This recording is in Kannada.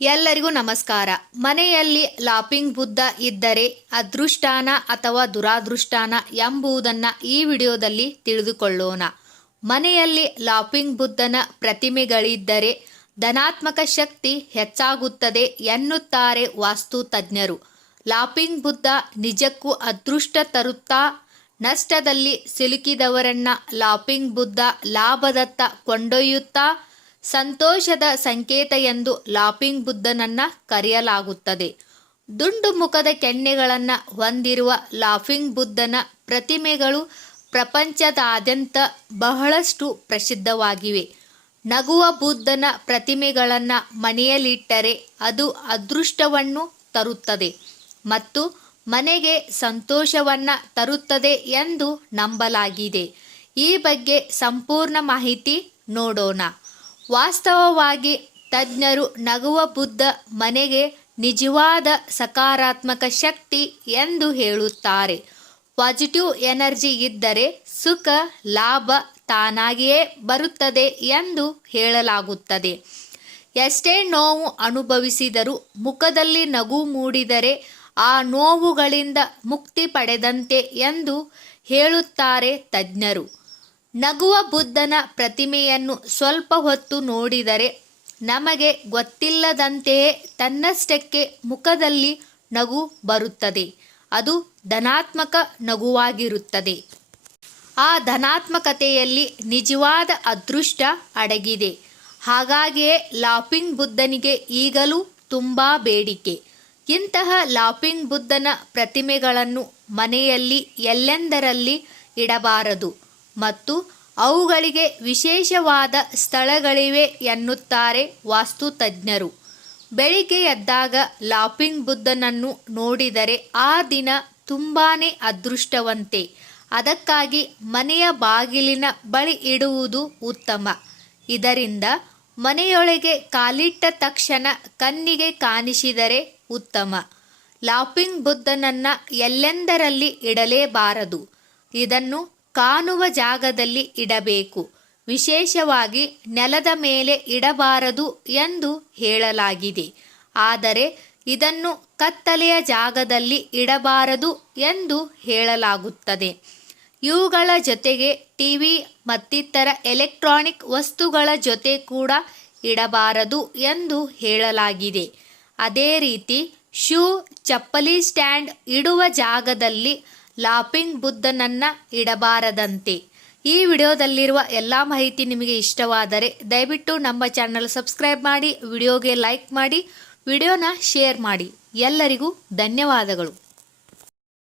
ಎಲ್ಲರಿಗೂ ನಮಸ್ಕಾರ. ಮನೆಯಲ್ಲಿ ಲಾಪಿಂಗ್ ಬುದ್ಧ ಇದ್ದರೆ ಅದೃಷ್ಟಾನ ಅಥವಾ ದುರಾದೃಷ್ಟಾನ ಎಂಬುದನ್ನು ಈ ವಿಡಿಯೋದಲ್ಲಿ ತಿಳಿದುಕೊಳ್ಳೋಣ. ಮನೆಯಲ್ಲಿ ಲಾಪಿಂಗ್ ಬುದ್ಧನ ಪ್ರತಿಮೆಗಳಿದ್ದರೆ ಧನಾತ್ಮಕ ಶಕ್ತಿ ಹೆಚ್ಚಾಗುತ್ತದೆ ಎನ್ನುತ್ತಾರೆ ವಾಸ್ತು ತಜ್ಞರು. ಲಾಪಿಂಗ್ ಬುದ್ಧ ನಿಜಕ್ಕೂ ಅದೃಷ್ಟ ತರುತ್ತಾ ನಷ್ಟದಲ್ಲಿ ಸಿಲುಕಿದವರನ್ನ ಲಾಪಿಂಗ್ ಬುದ್ಧ ಲಾಭದತ್ತ ಕೊಂಡೊಯ್ಯುತ್ತಾ ಸಂತೋಷದ ಸಂಕೇತ ಎಂದು ಲಾಪಿಂಗ್ ಬುದ್ಧನನ್ನ ಕರೆಯಲಾಗುತ್ತದೆ. ದುಂಡು ಮುಖದ ಕೆನ್ನೆಗಳನ್ನು ಹೊಂದಿರುವ ಲಾಫಿಂಗ್ ಬುದ್ಧನ ಪ್ರತಿಮೆಗಳು ಪ್ರಪಂಚದಾದ್ಯಂತ ಬಹಳಷ್ಟು ಪ್ರಸಿದ್ಧವಾಗಿವೆ. ನಗುವ ಬುದ್ಧನ ಪ್ರತಿಮೆಗಳನ್ನು ಮನೆಯಲ್ಲಿಟ್ಟರೆ ಅದು ಅದೃಷ್ಟವನ್ನು ತರುತ್ತದೆ ಮತ್ತು ಮನೆಗೆ ಸಂತೋಷವನ್ನ ತರುತ್ತದೆ ಎಂದು ನಂಬಲಾಗಿದೆ. ಈ ಬಗ್ಗೆ ಸಂಪೂರ್ಣ ಮಾಹಿತಿ ನೋಡೋಣ. ವಾಸ್ತವವಾಗಿ ತಜ್ಞರು ನಗುವ ಬುದ್ಧ ಮನೆಗೆ ನಿಜವಾದ ಸಕಾರಾತ್ಮಕ ಶಕ್ತಿ ಎಂದು ಹೇಳುತ್ತಾರೆ. ಪಾಸಿಟಿವ್ ಎನರ್ಜಿ ಇದ್ದರೆ ಸುಖ, ಲಾಭ ತಾನಾಗಿಯೇ ಬರುತ್ತದೆ ಎಂದು ಹೇಳಲಾಗುತ್ತದೆ. ಎಷ್ಟೇ ನೋವು ಅನುಭವಿಸಿದರೂ ಮುಖದಲ್ಲಿ ನಗು ಮೂಡಿದರೆ ಆ ನೋವುಗಳಿಂದ ಮುಕ್ತಿ ಪಡೆದಂತೆ ಎಂದು ಹೇಳುತ್ತಾರೆ ತಜ್ಞರು. ನಗುವ ಬುದ್ಧನ ಪ್ರತಿಮೆಯನ್ನು ಸ್ವಲ್ಪ ಹೊತ್ತು ನೋಡಿದರೆ ನಮಗೆ ಗೊತ್ತಿಲ್ಲದಂತೆಯೇ ತನ್ನಷ್ಟಕ್ಕೆ ಮುಖದಲ್ಲಿ ನಗು ಬರುತ್ತದೆ. ಅದು ಧನಾತ್ಮಕ ನಗುವಾಗಿರುತ್ತದೆ. ಆ ಧನಾತ್ಮಕತೆಯಲ್ಲಿ ನಿಜವಾದ ಅದೃಷ್ಟ ಅಡಗಿದೆ. ಹಾಗಾಗಿಯೇ ಲಾಪಿಂಗ್ ಬುದ್ಧನಿಗೆ ಈಗಲೂ ತುಂಬ ಬೇಡಿಕೆ. ಇಂತಹ ಲಾಪಿಂಗ್ ಬುದ್ಧನ ಪ್ರತಿಮೆಗಳನ್ನು ಮನೆಯಲ್ಲಿ ಎಲ್ಲೆಂದರಲ್ಲಿ ಇಡಬಾರದು. ಮತ್ತು ಅವುಗಳಿಗೆ ವಿಶೇಷವಾದ ಸ್ಥಳಗಳಿವೆ ಎನ್ನುತ್ತಾರೆ ವಾಸ್ತು ತಜ್ಞರು ಬೆಳಿಗ್ಗೆ ಎದ್ದಾಗ ಲಾಪಿಂಗ್ ಬುದ್ಧನನ್ನು ನೋಡಿದರೆ ಆ ದಿನ ತುಂಬಾ ಅದೃಷ್ಟವಂತೆ. ಅದಕ್ಕಾಗಿ ಮನೆಯ ಬಾಗಿಲಿನ ಬಳಿ ಇಡುವುದು ಉತ್ತಮ. ಇದರಿಂದ ಮನೆಯೊಳಗೆ ಕಾಲಿಟ್ಟ ತಕ್ಷಣ ಕಣ್ಣಿಗೆ ಕಾಣಿಸಿದರೆ ಉತ್ತಮ. ಲಾಪಿಂಗ್ ಬುದ್ಧನನ್ನು ಎಲ್ಲೆಂದರಲ್ಲಿ ಇಡಲೇಬಾರದು. ಇದನ್ನು ಕಾಣುವ ಜಾಗದಲ್ಲಿ ಇಡಬೇಕು. ವಿಶೇಷವಾಗಿ ನೆಲದ ಮೇಲೆ ಇಡಬಾರದು ಎಂದು ಹೇಳಲಾಗಿದೆ. ಆದರೆ ಇದನ್ನು ಕತ್ತಲೆಯ ಜಾಗದಲ್ಲಿ ಇಡಬಾರದು ಎಂದು ಹೇಳಲಾಗುತ್ತದೆ. ಇವುಗಳ ಜೊತೆಗೆ ಟಿವಿ ಮತ್ತಿತರ ಎಲೆಕ್ಟ್ರಾನಿಕ್ ವಸ್ತುಗಳ ಜೊತೆ ಕೂಡ ಇಡಬಾರದು ಎಂದು ಹೇಳಲಾಗಿದೆ. ಅದೇ ರೀತಿ ಶೂ, ಚಪ್ಪಲಿ ಸ್ಟ್ಯಾಂಡ್ ಇಡುವ ಜಾಗದಲ್ಲಿ ಲಾಫಿಂಗ್ ಬುದ್ಧನನ್ನ ಇಡಬಾರದಂತೆ. ಈ ವಿಡಿಯೋದಲ್ಲಿರುವ ಎಲ್ಲ ಮಾಹಿತಿ ನಿಮಗೆ ಇಷ್ಟವಾದರೆ ದಯವಿಟ್ಟು ನಮ್ಮ ಚಾನಲ್ ಸಬ್ಸ್ಕ್ರೈಬ್ ಮಾಡಿ, ವಿಡಿಯೋಗೆ ಲೈಕ್ ಮಾಡಿ, ವಿಡಿಯೋನ ಶೇರ್ ಮಾಡಿ. ಎಲ್ಲರಿಗೂ ಧನ್ಯವಾದಗಳು.